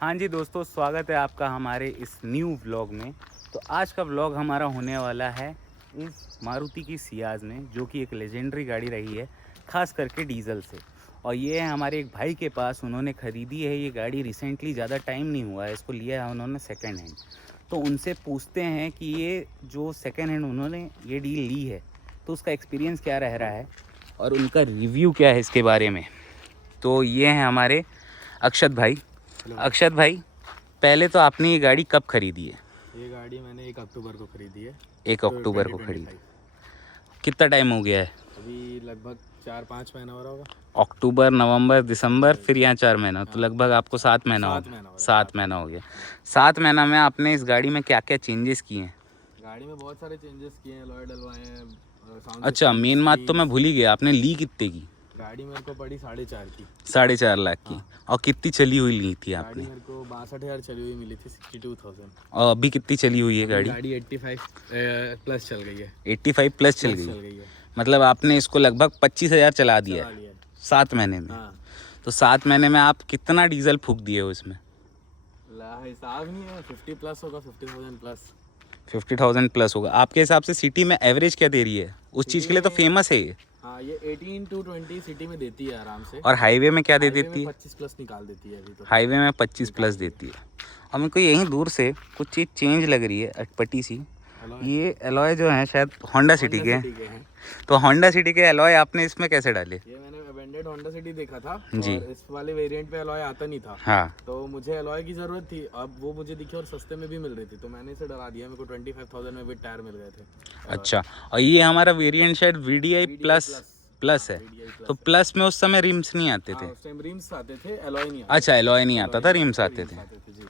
हाँ जी दोस्तों, स्वागत है आपका हमारे इस न्यू व्लॉग में। तो आज का व्लॉग हमारा होने वाला है इस मारुति की सियाज में, जो कि एक लेजेंडरी गाड़ी रही है, ख़ास करके डीजल से। और ये है हमारे एक भाई के पास, उन्होंने ख़रीदी है ये गाड़ी रिसेंटली, ज़्यादा टाइम नहीं हुआ है, इसको लिया है उन्होंने सेकेंड हैंड। तो उनसे पूछते हैं कि ये जो सेकेंड हैंड उन्होंने ये डील ली है तो उसका एक्सपीरियंस क्या रह रहा है और उनका रिव्यू क्या है इसके बारे में। तो ये हैं हमारे अक्षत भाई। अक्षत भाई, पहले तो आपने ये गाड़ी कब खरीदी है? ये गाड़ी मैंने 1 अक्टूबर को खरीदी है। 1 तो अक्टूबर को 2025 खरीदी। कितना टाइम हो गया है? अभी लगभग 4-5 महीना हो रहा होगा। अक्टूबर, नवंबर, दिसंबर, फिर यहाँ 4 महीना, तो लगभग आपको 7 महीना हो 7 गया। महीना हो गया। 7 महीना हो गया। 7 महीना में आपने इस गाड़ी में क्या क्या चेंजेस किए हैं? गाड़ी में बहुत सारे चेंजेस किए हैं, लॉय डलवाए हैं, साउंड अच्छा, सिस्टम, मेन बात तो मैं भूल ही गया, आपने ली कितने की? गाड़ी मेरे को पड़ी 4.5 की। 4.5 लाख की। हाँ। और कितनी चली हुई ली थी गाड़ी आपने? मेरे को 62,000 चली हुई मिली थी, 62,000। और अभी कितनी चली हुई है गाड़ी? गाड़ी 85 प्लस चल गई है। 85 प्लस चल चल गई। गई है। मतलब आपने इसको लगभग 25,000 चला दिया चला है लिया है। 7 महीने में। हाँ। तो 7 महीने में आप कितना डीजल फूक दिए हो इसमें? हिसाब नहीं है, 50 प्लस होगा, 50,000 प्लस। 50,000 प्लस होगा। आपके हिसाब से सिटी में एवरेज क्या दे रही है? उस चीज़ के लिए तो फेमस है ये। हाँ, ये 18 to 20 सिटी में देती है आराम से। और हाईवे में क्या दे हाईवे देती में है? 25 प्लस निकाल देती है अभी तो। हाईवे में 25 प्लस देती है। और मेरे को यहीं दूर से कुछ चीज़ चेंज लग रही है, अटपटी सी। ये एलॉय जो है शायद होंडा सिटी के हैं। हैं। तो होंडा सिटी के एलॉय आपने इसमें कैसे डाले? ये मैंने अबेंडेड होंडा सिटी देखा था जी। और इस वाले वेरिएंट पे अलॉय आता नहीं था। हाँ। तो मुझे अलॉय की जरूरत थी, अब वो मुझे दिखी और सस्ते में भी मिल रही थी, तो मैंने इसे डरा दिया। मेरे को 25,000 में विद टायर मिल गए थे। अच्छा, और ये हमारा वेरिएंट शायद VDI प्लस प्लस है। VDI तो प्लस में उस समय रिम्स नहीं आते थे? उस टाइम रिम्स आते थे, अलॉय नहीं आते। अच्छा, एलॉय नहीं आता था, रिम्स आते थे। जी।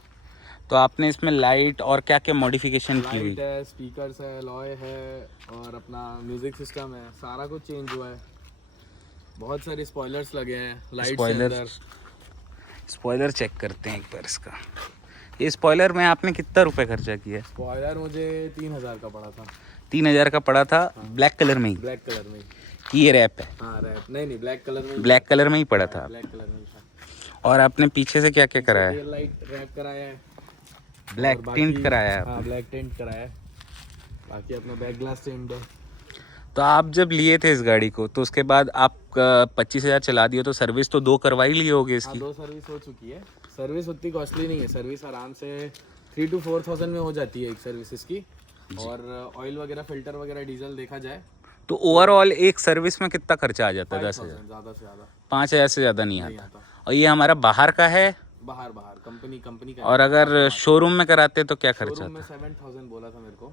तो आपने इसमें लाइट और क्या क्या मॉडिफिकेशन की हुई? लाइट है, स्पीकर्स है, अलॉय है और अपना म्यूजिक सिस्टम है, सारा कुछ चेंज हुआ है। बहुत सारे स्पॉयलर्स लगे हैं लाइट के अंदर। स्पॉइलर चेक करते हैं एक बार इसका। ये स्पॉइलर में आपने कितना रुपए खर्चा किया? स्पॉयलर मुझे 3,000 का पड़ा था। 3,000 का पड़ा था। ब्लैक कलर में ही? ब्लैक कलर में। कि ये रैप है? हाँ रैप नहीं, ब्लैक कलर में। ब्लैक कलर में ही पड़ा था। ब्लैक कलर में था। और आपने पीछे से क्या क्या कराया? टेल लाइट रैप कराया है, ब्लैक टिंट कराया है हाँ आपने? ब्लैक टिंट कराया है। बाकी अपना बैक ग्लास टिंट है। तो आप जब लिए थे इस गाड़ी को तो उसके बाद आप 25,000 चला दिए, तो सर्विस तो 2 करवा ही लिए होगे हाँ, इसकी? 2 सर्विस हो चुकी है। सर्विस उतनी कॉस्टली नहीं है, सर्विस आराम से 3 to 4,000 में हो जाती है एक सर्विस इसकी। और ऑयल वगैरह, फिल्टर वगैरह, डीजल देखा जाए तो ओवरऑल एक सर्विस में कितना खर्चा आ जाता है? 10,000? ज़्यादा से ज़्यादा 5,000 से ज़्यादा नहीं नहीं आता। आता। और ये हमारा बाहर का है? बाहर कंपनी का। और अगर शोरूम में कराते तो क्या खर्चा शोरूम में आता? 7,000 बोला था मेरे को।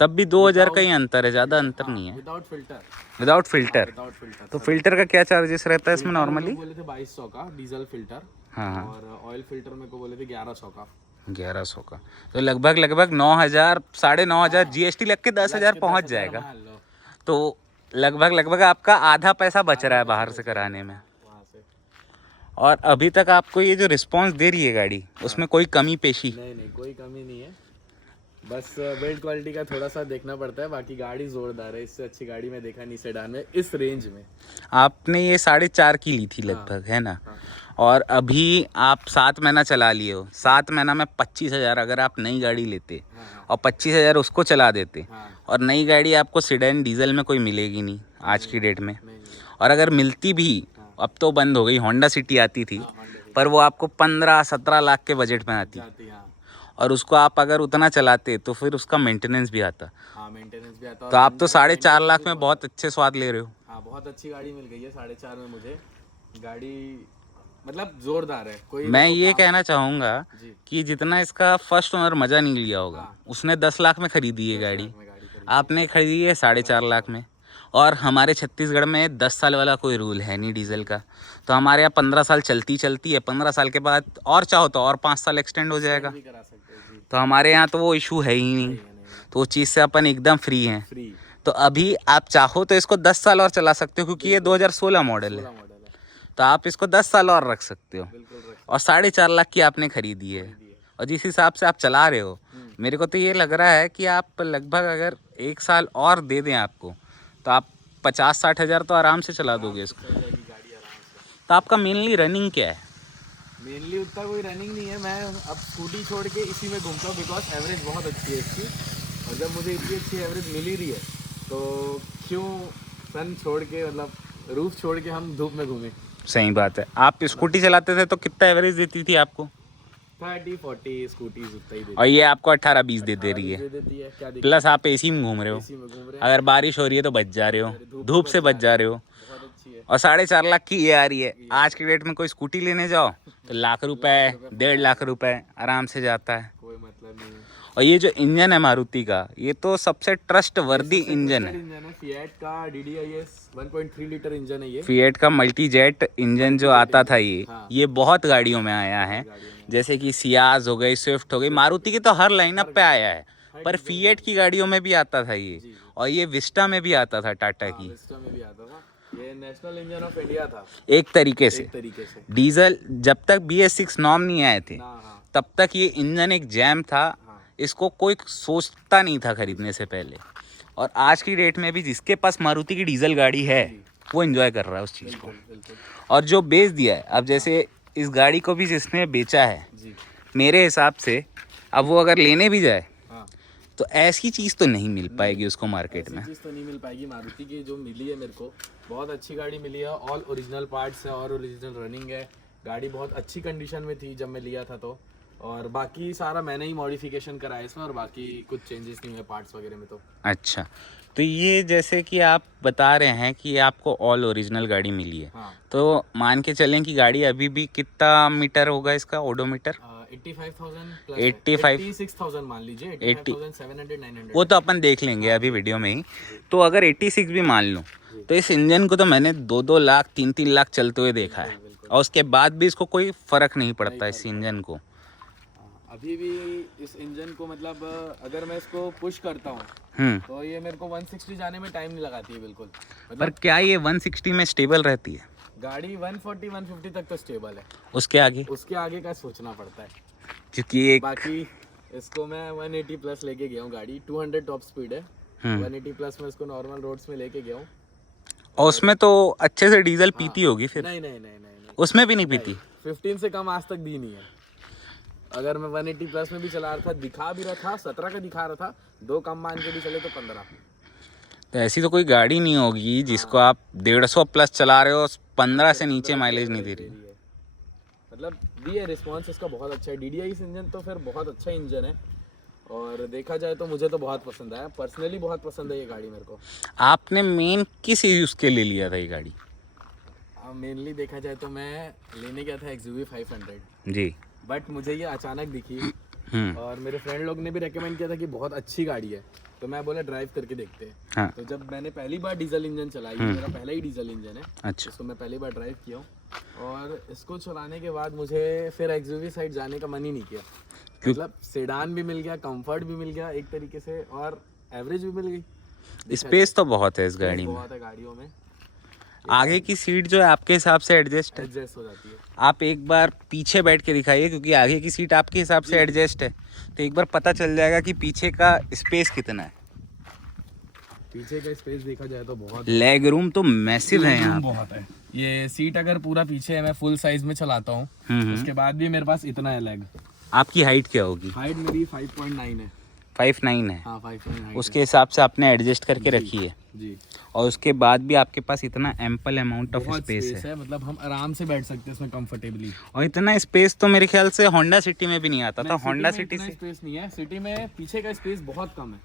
तब भी 2,000 का ही अंतर है, ज़्यादा अंतर नहीं है। Without filter. Without filter? Without filter. तो फिल्टर का क्या चार्जेस रहता है इसमें नॉर्मली? बोले थे 2,200 का डीजल फिल्टर। हाँ। और ऑयल फिल्टर मेरे को बोले थे 1,100 का। 1,100 का। तो लगभग 9,000, 9,500 GST लग के 10,000 पहुँच जाएगा। मान लो तो लगभग आपका आधा पैसा बच रहा है बाहर से कराने में। वहाँ से। और अभी तक आपको ये जो रिस्पांस दे रही है गाड़ी, उसमें कोई कमी पेशी? नहीं, कोई कमी नहीं है। बस बिल्ड क्वालिटी का थोड़ा सा देखना पड़ता है, बाकी गाड़ी जोरदार है। इससे अच्छी गाड़ी मैं देखा नहीं सेडान में इस रेंज में। आपने ये 4.5 की ली थी लगभग, है ना? और अभी आप 7 महीना चला लिए हो। 7 महीना में 25,000 अगर आप नई गाड़ी लेते और 25,000 उसको चला देते, और नई गाड़ी आपको सेडान डीजल में कोई मिलेगी नहीं आज की डेट में। और अगर मिलती भी, अब तो बंद हो गई, होंडा सिटी आती थी, पर वो आपको 15-17 लाख के बजट में आती। और उसको आप अगर उतना चलाते तो फिर उसका मेंटेनेंस भी आता। मेंटेनेंस भी आता। तो आप तो 4.5 लाख में बहुत अच्छे स्वाद ले रहे हो। हाँ, बहुत अच्छी गाड़ी मिल गई है 4.5 में मुझे। गाड़ी मतलब जोरदार है। कोई मैं ये कहना चाहूँगा जी। कि जितना इसका फर्स्ट ओनर मज़ा नहीं लिया होगा, उसने 10 लाख में खरीदी है गाड़ी, आपने खरीदी है 4.5 लाख में। और हमारे छत्तीसगढ़ में 10 साल वाला कोई रूल है नहीं डीजल का। तो हमारे यहाँ 15 साल चलती है। 15 साल के बाद और चाहो तो और 5 साल एक्सटेंड हो जाएगा। तो हमारे यहाँ तो वो इशू है ही नहीं। तो उस चीज़ से अपन एकदम फ्री हैं। तो अभी आप चाहो तो इसको 10 साल और चला सकते हो, क्योंकि ये 2016 मॉडल है। तो आप इसको 10 साल और रख सकते हो। और 4.5 लाख की आपने खरीदी है। और जिस हिसाब से आप चला रहे हो, मेरे को तो ये लग रहा है कि आप लगभग अगर 1 साल और दे दें आपको, तो आप 50-60 हज़ार तो आराम से चला दोगे इसको। तो आपका मेनली रनिंग क्या है? मेनली उतना कोई रनिंग नहीं है, मैं अब स्कूटी छोड़ के इसी में घूमता हूँ बिकॉज एवरेज बहुत अच्छी है इसकी। और जब मुझे इतनी अच्छी एवरेज मिल ही रही है तो क्यों सन छोड़ के मतलब रूफ छोड़ के हम धूप में घूमें। सही बात है। आप स्कूटी चलाते थे तो कितना एवरेज देती थी आपको? 30-40 स्कूटीज उतना ही देती और ये आपको 18-20 दे रही है। दे देती है, क्या दिक्कत प्लस आप एसी में घूम रहे हो, इसी में घूम रहे हैं, अगर बारिश हो रही है तो बच जा रहे हो, धूप से बच जा रहे हो। बहुत अच्छी है। और 4.5 लाख की ये आ रही है। आज के डेट में कोई स्कूटी लेने जाओ तो लाख रुपए, 1.5 लाख रुपए आराम से जाता है। कोई मतलब नहीं है। और ये जो इंजन है मारुति का, ये तो सबसे ट्रस्ट वर्दी इंजन है। इंजन है फिएट का DDIS 1.3 लीटर इंजन है ये। फिएट का मल्टी जेट इंजन जो आता था हाँ। ये बहुत गाड़ियों में आया है, जैसे कि सियाज हो गई, स्विफ्ट हो गई, मारुति की तो हर लाइनअप पे आया है। पर फिएट की गाड़ियों में भी आता था ये, और ये विस्टा में भी आता था टाटा की। विस्टा में भी आता था। ये नेशनल इंजन ऑफ इंडिया था एक तरीके से। डीजल जब तक BS6 नॉर्म नहीं आए थे तब तक ये इंजन एक जैम था। इसको कोई सोचता नहीं था खरीदने से पहले। और आज की डेट में भी जिसके पास मारुति की डीजल गाड़ी है वो एंजॉय कर रहा है उस चीज़ को। और जो बेच दिया है, अब जैसे इस गाड़ी को भी जिसने बेचा है, मेरे हिसाब से अब वो अगर लेने भी जाए तो ऐसी चीज़ तो नहीं मिल पाएगी उसको मार्केट में। चीज़ तो नहीं मिल पाएगी। मारुति की जो मिली है मेरे को, बहुत अच्छी गाड़ी मिली है। ऑल ओरिजिनल पार्ट्स है और ओरिजिनल रनिंग है। गाड़ी बहुत अच्छी कंडीशन में थी जब मैं लिया था तो। और बाकी सारा मैंने ही मॉडिफिकेशन करा है इसमें, और बाकी कुछ चेंजेस नहीं है पार्ट्स वगैरह में तो। अच्छा, तो ये जैसे कि आप बता रहे हैं कि आपको ऑल ओरिजिनल गाड़ी मिली है, तो मान के चलें कि गाड़ी अभी भी कितना मीटर होगा इसका ओडोमीटर? 86,000 मान लीजिए, 85,700 900। वो तो अपन देख लेंगे अभी वीडियो में ही। तो अगर 86 भी मान लूँ तो इस इंजन को तो मैंने 2-2 लाख 3-3 लाख चलते हुए देखा है, और उसके बाद भी इसको कोई फ़र्क नहीं पड़ता इस इंजन को। अभी भी इस इंजन को मतलब अगर मैं इसको पुश करता हूँ तो ये मेरे को 160 जाने में टाइम नहीं लगाती है बिल्कुल। मतलब पर क्या ये 160 में स्टेबल रहती है? गाड़ी 140-150 तक तो स्टेबल है। उसके आगे का सोचना पड़ता है, क्योंकि एक बाकी इसको मैं 180 प्लस लेके गया हूँ। गाड़ी 200 टॉप स्पीड है, 180 प्लस में इसको नॉर्मल रोड्स में लेके गया हूँ। और उसमें तो अच्छे से डीजल पीती होगी फिर? नहीं, उसमें भी नहीं पीती। 15 से कम आज तक दी नहीं है। अगर मैं 180 प्लस में भी चला रहा था, दिखा भी रहा था 17 का दिखा रहा था, 2 कम मान के भी चले तो 15। तो ऐसी तो कोई गाड़ी नहीं होगी जिसको आप 150 प्लस चला रहे हो 15 से नीचे माइलेज नहीं दे रही। मतलब दी है, रिस्पॉन्स इसका बहुत अच्छा है। DDI इंजन तो फिर बहुत अच्छा इंजन है, और देखा जाए तो मुझे तो बहुत पसंद आया। पर्सनली बहुत पसंद है ये गाड़ी मेरे को। आपने मेन किस यूज़ के लिए लिया था ये गाड़ी? मेनली देखा जाए तो मैं लेने गया था XUV 500 जी, बट मुझे ये अचानक दिखी और मेरे फ्रेंड लोग ने भी रेकमेंड किया था कि बहुत अच्छी गाड़ी है, तो मैं बोला ड्राइव करके देखते हैं। हाँ। तो जब मैंने पहली बार डीजल इंजन चलाई, मेरा पहला ही डीजल इंजन है। अच्छा। इसको मैं पहली बार ड्राइव किया हूँ, और इसको चलाने के बाद मुझे फिर XUV साइड जाने का मन ही नहीं किया। मतलब सेडान भी मिल गया, कंफर्ट भी मिल गया एक तरीके से, और एवरेज भी मिल गई। स्पेस तो बहुत है इस गाड़ी में। बहुत है गाड़ियों में। आगे की सीट जो है आपके हिसाब से एडजस्ट हो जाती है। आप एक बार पीछे बैठ के दिखाइए, क्योंकि आगे की सीट आपके हिसाब से एडजस्ट है, तो एक बार पता चल जाएगा कि पीछे का स्पेस कितना है। पीछे का स्पेस देखा जाए तो बहुत, लेग रूम तो मैसिव है यहाँ। बहुत है। ये सीट अगर पूरा पीछे है, मैं फुल साइज में चलाता हूँ, उसके बाद भी मेरे पास इतना है लेग। आपकी हाइट क्या होगी? हाइट मेरी 5.9 है। 5'9" है। हाँ, 5'9" उसके हिसाब से आपने एडजस्ट करके रखी है जी। और उसके बाद भी आपके पास इतना एम्पल अमाउंट ऑफ स्पेस है। मतलब हम आराम से बैठ सकते हैं इसमें कंफर्टेबली। और इतना स्पेस तो मेरे ख्याल से होंडा सिटी में भी नहीं आता था। होंडा सिटी से स्पेस नहीं है, सिटी में पीछे का स्पेस बहुत कम है।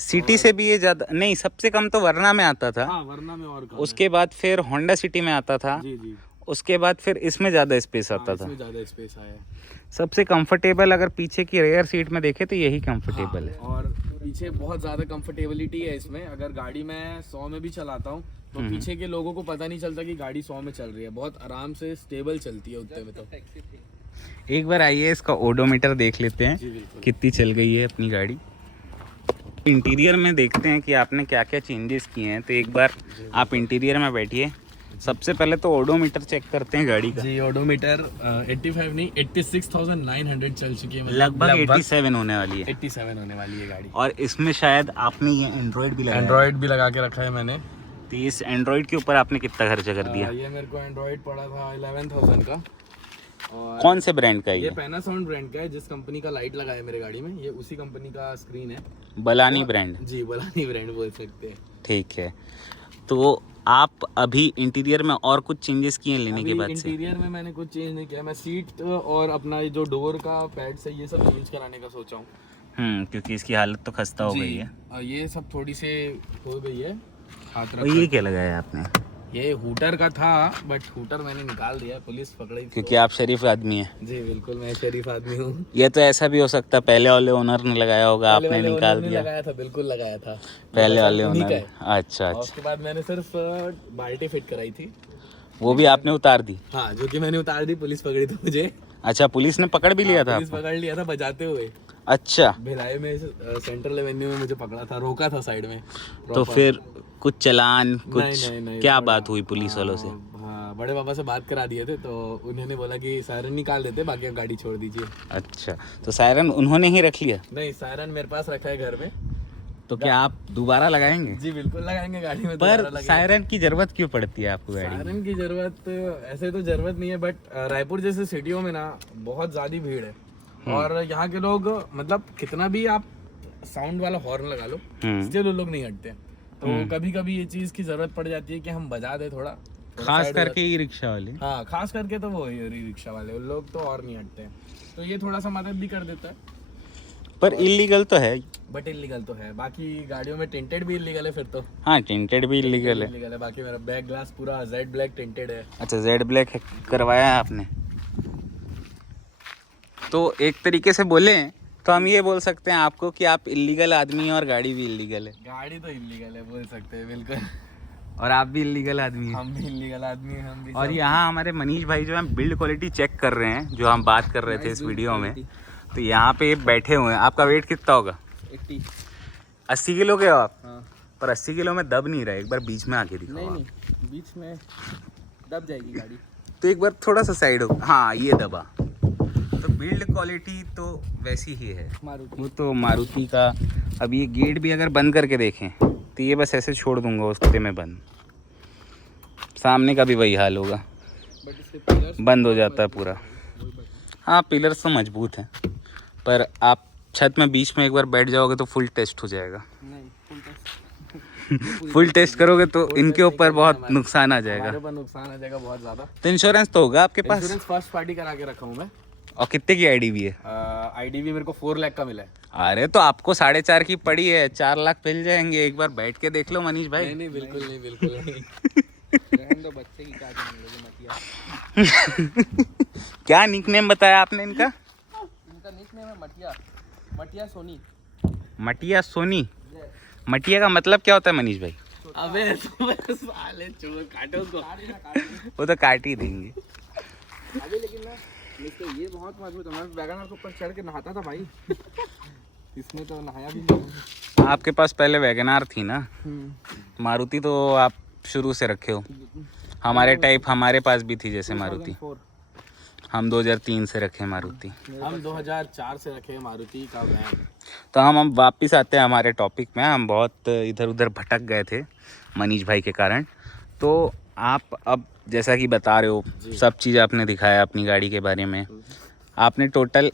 सिटी से भी ये ज्यादा नहीं, सबसे कम तो वरना में आता था। हाँ, वरना में और कम। उसके बाद फिर होंडा सिटी में आता था। जी जी। उसके बाद फिर इसमें ज़्यादा स्पेस आता था। इसमें ज़्यादा स्पेस आया। सबसे कंफर्टेबल अगर पीछे की रेयर सीट में देखे तो यही कंफर्टेबल है। और पीछे बहुत ज़्यादा कंफर्टेबिलिटी है इसमें। अगर गाड़ी मैं 100 में भी चलाता हूँ तो पीछे के लोगों को पता नहीं चलता कि गाड़ी 100 में चल रही है। बहुत आराम से स्टेबल चलती है उतने में। तो एक बार आइए इसका ओडोमीटर देख लेते हैं कितनी चल गई है अपनी गाड़ी। इंटीरियर में देखते हैं कि आपने क्या क्या चेंजेस किए हैं। तो एक बार आप इंटीरियर में बैठिए। सबसे पहले तो ओडोमीटर चेक करते हैं गाड़ी का। जी, ओडोमीटर 85 नहीं 86,900 चल चुकी है। लगभग 87 होने वाली है। 87 होने वाली है गाड़ी। और इसमें शायद आपने ये एंड्रॉयड भी लगा के रखा है मैंने। तो इस एंड्रॉयड के ऊपर आपने कितना खर्चा कर दिया? ये मेरे को एंड्रॉयड पड़ा था 11,000 का। और कौन से ब्रांड का ये ये? पैनासोनिक ब्रांड का है, जिस कंपनी का लाइट लगा है मेरे गाड़ी में ये उसी कंपनी का स्क्रीन है। बलानी ब्रांड। जी बलानी ब्रांड बोल सकते हैं। ठीक है, तो आप अभी इंटीरियर में और कुछ चेंजेस किए लेने के अभी बाद से? इंटीरियर में मैंने कुछ चेंज नहीं किया, मैं सीट और अपना ये जो डोर का पैड्स है ये सब चेंज कराने का सोचा हूँ। क्योंकि इसकी हालत तो खस्ता हो गई है। ये सब थोड़ी से हो गई है हाथ और ये क्या लगाया आपने? ये हूटर का था बट हूटर मैंने निकाल दिया, पुलिस पकड़ी क्योंकि आप शरीफ आदमी हैं। जी बिल्कुल, मैं शरीफ आदमी हूँ। ये तो ऐसा भी हो सकता है पहले वाले ओनर ने लगाया होगा, पहले आपने वाले निकाल owner ने दिया। लगाया था, बिल्कुल लगाया था पहले वाले उन्हीं ओनर। का है। अच्छा और अच्छा, उसके बाद मैंने सिर्फ बाल्टी फिट कराई थी। वो भी आपने उतार दी? हाँ, जो कि मैंने उतार दी, पुलिस पकड़ी थी मुझे। अच्छा, पुलिस ने पकड़ भी लिया था पुलिस आपको? पकड़ लिया था बजाते हुए। अच्छा, भिलाई में सेंट्रल एवेन्यू में मुझे पकड़ा था, रोका था साइड में। तो फिर कुछ चालान कुछ नहीं, क्या बात हुई पुलिस वालों से? हाँ, बड़े पापा से बात करा दिए थे तो उन्होंने बोला कि सायरन निकाल देते, बाकी आप गाड़ी छोड़ दीजिए। अच्छा, तो सायरन उन्होंने ही रख लिया? नहीं, सायरन मेरे पास रखा है घर में। तो क्या आप दोबारा लगाएंगे? जी बिल्कुल लगाएंगे गाड़ी में, पर दोबारा लगाएंगे। सायरन की जरूरत क्यों पड़ती है आपको गाड़ी में? सायरन की जरूरत ऐसे तो जरूरत नहीं है, बट रायपुर जैसे सिटियों में ना बहुत ज्यादा भीड़ है और यहाँ के लोग मतलब कितना भी आप साउंड वाला हॉर्न लगा लो स्टिल वो लोग नहीं हटते। तो कभी कभी ये चीज की जरूरत पड़ जाती है कि हम बजा दे थोड़ा खास करके ई रिक्शा वाले। हाँ, खास करके तो वो ही रिक्शा वाले उन लोग तो और नहीं हटते, तो ये थोड़ा सा मदद भी कर देता है। पर इलीगल तो है। बट इलीगल तो है, बाकी गाड़ियों में टिंटेड भी इलीगल है फिर तो। हाँ, टिंटेड भी इलीगल है। इलीगल है, बाकी मेरा बैक ग्लास पूरा जेड ब्लैक टिंटेड है। अच्छा, जेड ब्लैक करवाया है आपने? तो एक तरीके से बोले तो हम ये बोल सकते हैं आपको कि आप इलीगल आदमी हैं और गाड़ी भी इलीगल है। गाड़ी तो इलीगल है बोल सकते हैं, बिल्कुल। और आप भी इलीगल आदमी हैं। हम भी इलीगल आदमी हैं, हम भी। और यहाँ हमारे मनीष भाई जो हैं बिल्ड क्वालिटी चेक कर रहे हैं, जो हम बात कर रहे थे इस वीडियो में। तो यहाँ पे बैठे हुए हैं। आपका वेट कितना होगा? 80 किलो के हो आप? हाँ। पर 80 किलो में दब नहीं रहा, एक बार बीच में आके दिखाओ। नहीं, बीच में दब जाएगी गाड़ी। तो एक बार थोड़ा सा साइड हो। हाँ, ये दबा। तो बिल्ड क्वालिटी तो वैसी ही है। वो तो मारुति का। अब ये गेट भी अगर बंद करके देखें तो ये बस ऐसे छोड़ दूंगा उसते में बंद। सामने का भी वही हाल होगा, बट इसके पिलर्स बंद हो जाता है पूरा। हाँ, पिलर्स तो मजबूत हैं, पर आप छत में बीच में एक बार बैठ जाओगे तो फुल टेस्ट हो जाएगा। नहीं, फुल टेस्ट फुल टेस्ट करोगे तो इनके ऊपर बहुत नुकसान आ जाएगा। हमारे पर नुकसान आ जाएगा बहुत ज्यादा। तो इंश्योरेंस तो होगा आपके पास? इंश्योरेंस फर्स्ट पार्टी करा के रखा हूँ मैं। और कितने की आईडी भी है? आईडी भी मेरे को 4 लाख का मिला है। अरे तो आपको 4.5 की पड़ी है, 4 लाख मिल जाएंगे। एक बार बैठ के देख लो मनीष भाई। नहीं, बिल्कुल नहीं, बिल्कुल नहीं। रहने दो, बच्चे की कार मिलेगी मटिया। क्या निकनेम बताया आपने इनका? इनका निकनेम है मटिया सोनी। मटिया सोनी। मटिया का मतलब क्या होता है मनीष भाई? अबे साले चोर, काटो उसको। वो तो काट ही देंगे। अबे लेकिन ना इसके ये बहुत मजबूत है। मैं वैगनआर के ऊपर चढ़ के नहाता था भाई। इसमें तो नहाया भी नहीं। आपके पास पहले वैगनआर थी ना? मारुति तो आप शुरू से रखे हो। हमारे टाइप हमारे पास भी थी जैसे मारुति। हम 2003 से रखे मारुति। हम 2004 से रखे मारुति का वैन। तो हम वापस आते हैं हमारे टॉपिक में। हम बहुत इधर उधर भटक गए थे मनीष भाई के कारण। तो आप अब जैसा कि बता रहे हो, सब चीज़ आपने दिखाया अपनी गाड़ी के बारे में। आपने टोटल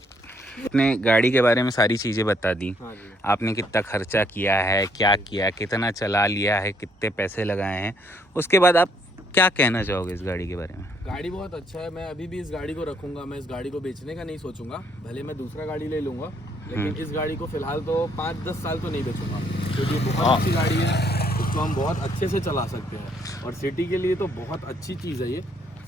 अपने गाड़ी के बारे में सारी चीज़ें बता दी। हाँ जी। आपने कितना खर्चा किया है, क्या किया, कितना चला लिया है, कितने पैसे लगाए हैं। उसके बाद आप क्या कहना चाहोगे इस गाड़ी के बारे में? गाड़ी बहुत अच्छा है, मैं अभी भी इस गाड़ी को रखूंगा। मैं इस गाड़ी को बेचने का नहीं सोचूंगा, भले मैं दूसरा गाड़ी ले लूंगा, लेकिन इस गाड़ी को फिलहाल तो 5-10 साल तो नहीं बेचूंगा, क्योंकि बहुत अच्छी गाड़ी है। इसको हम बहुत अच्छे से चला सकते हैं और सिटी के लिए तो बहुत अच्छी चीज़ है। ये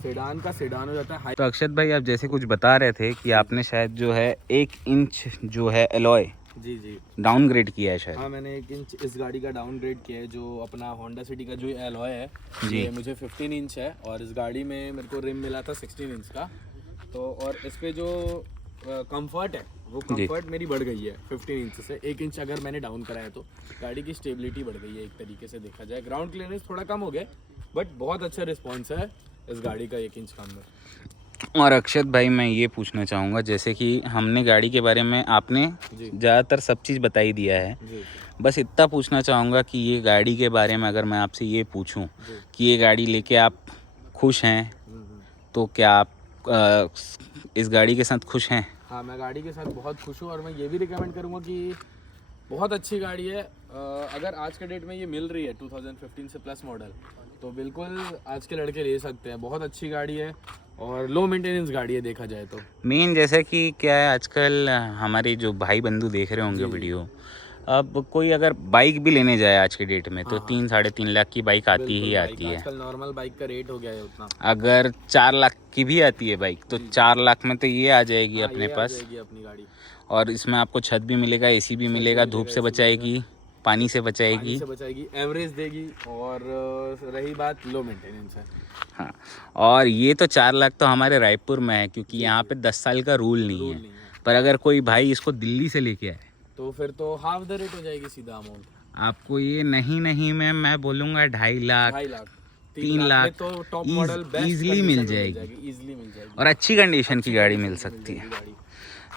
सेडान का सेडान हो जाता है। तो अक्षत भाई, आप जैसे कुछ बता रहे थे कि आपने शायद जो है 1 इंच जो है एलॉय जी जी डाउनग्रेड किया है शायद। हाँ, मैंने 1 इंच इस गाड़ी का डाउनग्रेड किया है। जो अपना होंडा सिटी का जो एलॉय है जी। ये मुझे 15 इंच है और इस गाड़ी में मेरे को रिम मिला था 16 इंच का। तो और इस पे जो कंफर्ट है वो कंफर्ट मेरी बढ़ गई है 15 इंच से। 1 इंच अगर मैंने डाउन कराया तो गाड़ी की स्टेबिलिटी बढ़ गई है। एक तरीके से देखा जाए ग्राउंड क्लियरेंस थोड़ा कम हो गया, बट बहुत अच्छा रिस्पॉन्स है इस गाड़ी का 1 इंच कम में। और अक्षत भाई, मैं ये पूछना चाहूँगा, जैसे कि हमने गाड़ी के बारे में आपने ज़्यादातर सब चीज़ बता ही दिया है। जी। बस इतना पूछना चाहूँगा कि ये गाड़ी के बारे में अगर मैं आपसे ये पूछूं कि ये गाड़ी लेके आप खुश हैं, तो क्या आप इस गाड़ी के साथ खुश हैं? हाँ, मैं गाड़ी के साथ बहुत खुश हूँ और मैं ये भी रिकमेंड करूँगा कि बहुत अच्छी गाड़ी है। अगर आज के डेट में ये मिल रही है 2015 से प्लस मॉडल, तो बिल्कुल आज के लड़के ले सकते हैं। बहुत अच्छी गाड़ी है और लो मेंटेनेंस गाड़ी है देखा जाए तो। मेन जैसे कि क्या है, आजकल हमारे जो भाई बंधु देख रहे होंगे वीडियो, अब कोई अगर बाइक भी लेने जाए आज के डेट में तो 3-3.5 लाख की बाइक आती ही आती है। आजकल नॉर्मल बाइक का रेट हो गया है उतना। अगर 4 लाख की भी आती है बाइक तो 4 लाख में तो ये आ जाएगी अपने ये आ पास। जाएगी अपनी गाड़ी। और इसमें आपको छत भी मिलेगा, एसी भी मिलेगा, धूप से बचाएगी, पानी से बचाएगी। एवरेज देगी। और रही बात लो मेंटेनेंस है। हाँ, और ये तो 4 लाख तो हमारे रायपुर में है, क्योंकि यहाँ पे 10 साल का रूल नहीं है। पर अगर कोई भाई इसको दिल्ली से लेके आए तो फिर तो हाफ द रेट हो जाएगी सीधा अमाउंट। आपको ये नहीं में मैं बोलूँगा 2.5 लाख 3 लाख तो टॉप मॉडल ईजिली मिल जाएगी इजीली मिल जाएगी और अच्छी कंडीशन की गाड़ी मिल सकती है।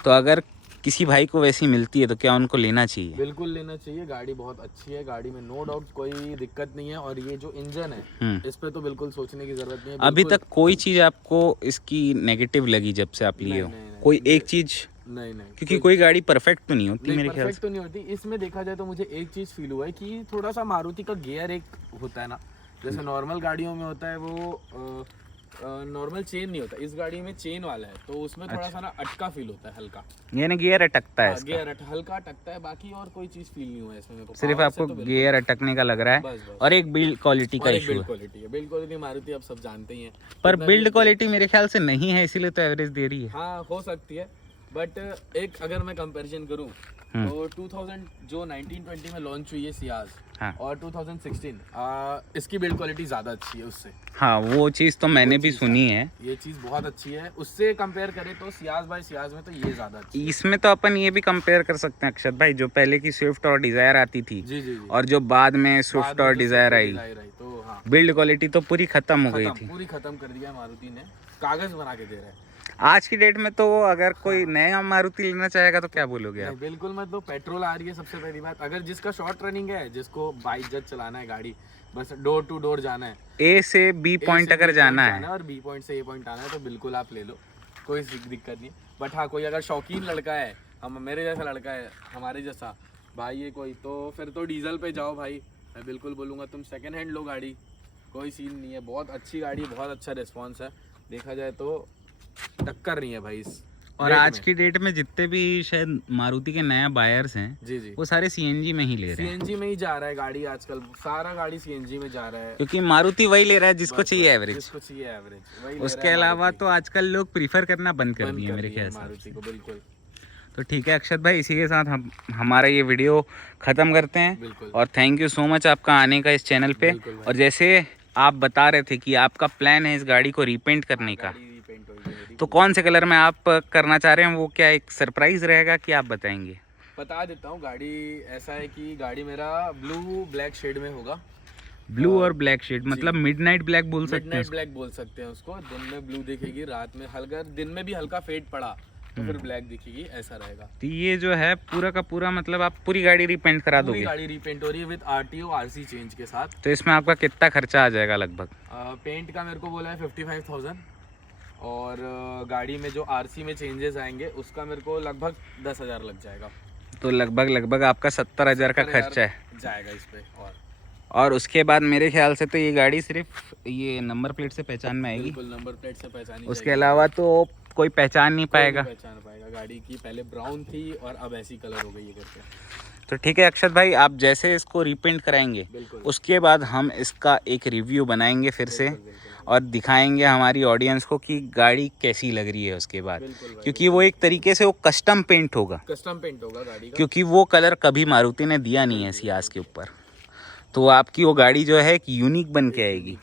तो अगर किसी भाई को वैसी मिलती है तो क्या उनको लेना चाहिए? बिल्कुल लेना चाहिए। गाड़ी बहुत अच्छी है, गाड़ी में नो डाउट कोई दिक्कत नहीं है। और ये जो इंजन है इस पे तो बिल्कुल सोचने की जरूरत नहीं है। अभी तक कोई चीज़ आपको इसकी नेगेटिव लगी जब से आप लिए हो? कोई एक चीज़? नहीं, क्योंकि कोई गाड़ी परफेक्ट तो नहीं होती मेरे ख्याल परफेक्ट तो नहीं होती। इसमें देखा जाए तो मुझे एक चीज फील हुआ है कि थोड़ा सा मारुति का गियर एक होता है ना, जैसे नॉर्मल गाड़ियों में होता है वो नॉर्मल चेन नहीं होता, इस गाड़ी में चेन वाला है तो उसमें थोड़ा सा ना अटका फील होता है हल्का। यानी गियर अटकता है इसका? गियर हल्का अटकता है, बाकी और कोई चीज फील नहीं हुआ है इसमें मेरे को। सिर्फ आपको गियर अटकने का लग रहा है बस। और एक बिल्ड क्वालिटी का इशू है। बिल्ड क्वालिटी मारुति आप सब जानते ही हैं। पर बिल्ड क्वालिटी मेरे ख्याल से नहीं है, इसीलिए तो एवरेज दे रही है। हाँ, हो सकती है, बट एक अगर मैं कंपैरिजन करूं तो 2000 जो 1920 में लॉन्च हुई है सियाज, हाँ। और 2016 इसकी बिल्ड क्वालिटी ज़्यादा अच्छी है उससे। हाँ, वो चीज़ तो मैंने भी सुनी है। ये चीज़ बहुत अच्छी है, उससे कंपेयर करें तो सियाज बाय सियाज में तो ये ज़्यादा अच्छी है। इसमें तो अपन ये भी कंपेयर कर सकते हैं अक्षत भाई, जो पहले की स्विफ्ट और डिज़ायर आती थी जी। और जो बाद में स्विफ्ट और डिज़ायर आई, तो हाँ, बिल्ड क्वालिटी तो पूरी खत्म हो गई थी। पूरी खत्म कर दिया मारुति ने, कागज बना के दे रहा है। आज की डेट में तो अगर कोई नया मारुति लेना चाहेगा तो क्या बोलोगे आप? बिल्कुल मत लो, पेट्रोल आ रही है सबसे पहली बात। अगर जिसका शॉर्ट रनिंग है, जिसको बाइक जज चलाना है गाड़ी, बस डोर टू डोर जाना है, ए से बी पॉइंट अगर जाना है और बी पॉइंट से ए पॉइंट आना है, तो बिल्कुल आप ले लो, कोई दिक्कत नहीं। बट हाँ, कोई अगर शौकीन लड़का है, हम मेरे जैसा लड़का है, हमारे जैसा भाई है कोई, तो फिर तो डीजल पे जाओ भाई। मैं बिल्कुल बोलूँगा तुम सेकेंड हैंड लो गाड़ी, कोई सीन नहीं है। बहुत अच्छी गाड़ी है, बहुत अच्छा रिस्पॉन्स है, देखा जाए तो टक्कर नहीं है भाई इस। और आज की डेट में जितने भी शायद मारुति के नया बायर्स हैं जी वो सारे सीएनजी में ही ले रहे हैं। सीएनजी में ही जा रहा है गाड़ी आजकल, सारा गाड़ी सीएनजी में जा रहा है, क्योंकि मारुति वही ले रहा है जिसको चाहिए एवरेज। जिसको चाहिए एवरेज वही। उसके अलावा तो आजकल लोग प्रीफर करना बंद कर दिए मेरे ख्याल से मारुति को। बिल्कुल। तो ठीक है अक्षत भाई, इसी के साथ हम हमारा ये वीडियो ख़त्म करते हैं। और थैंक यू सो मच आपका आने का इस चैनल पे। और जैसे आप बता रहे थे कि आपका प्लान है इस गाड़ी को रीपेंट करने का, तो कौन से कलर में आप करना चाह रहे हैं, वो क्या एक सरप्राइज रहेगा कि आप बताएंगे? बता देता हूँ। गाड़ी ऐसा है कि गाड़ी मेरा ब्लू ब्लैक शेड में होगा। ब्लू और ब्लैक शेड मतलब मिडनाइट ब्लैक बोल सकते हैं? मिडनाइट ब्लैक बोल सकते हैं उसको। दिन में ब्लू दिखेगी, रात में हल्का, दिन में भी हल्का फेड पड़ा तो फिर ब्लैक दिखेगी, ऐसा रहेगा। तो ये जो है पूरा का पूरा मतलब आप पूरी गाड़ी रीपेंट करा दोगे? पूरी गाड़ी रीपेंट हो रही है विद आरटीओ आरसी चेंज के साथ। तो इसमें आपका कितना खर्चा आ जाएगा लगभग? पेंट का मेरे को बोला है 55,000, और गाड़ी में जो आरसी में चेंजेस आएंगे उसका मेरे को लगभग 10,000 लग जाएगा। तो लगभग आपका 70,000 का खर्चा है जाएगा इस पे। और उसके बाद मेरे ख्याल से तो ये गाड़ी सिर्फ ये नंबर प्लेट से पहचान में आएगी? बिल्कुल, नंबर प्लेट से पहचानी। उसके अलावा तो कोई पहचान नहीं पाएगा? पहचान पाएगा। गाड़ी की पहले ब्राउन थी और अब ऐसी कलर हो गई है करके। तो ठीक है अक्षत भाई, आप जैसे इसको रीपेंट कराएंगे उसके बाद हम इसका एक रिव्यू बनाएंगे फिर से और दिखाएंगे हमारी ऑडियंस को कि गाड़ी कैसी लग रही है उसके बाद, क्योंकि वो एक तरीके से वो कस्टम पेंट होगा गाड़ी का, क्योंकि वो कलर कभी मारुति ने दिया नहीं है सियाज के ऊपर। तो आपकी वो गाड़ी जो है एक यूनिक बन के आएगी।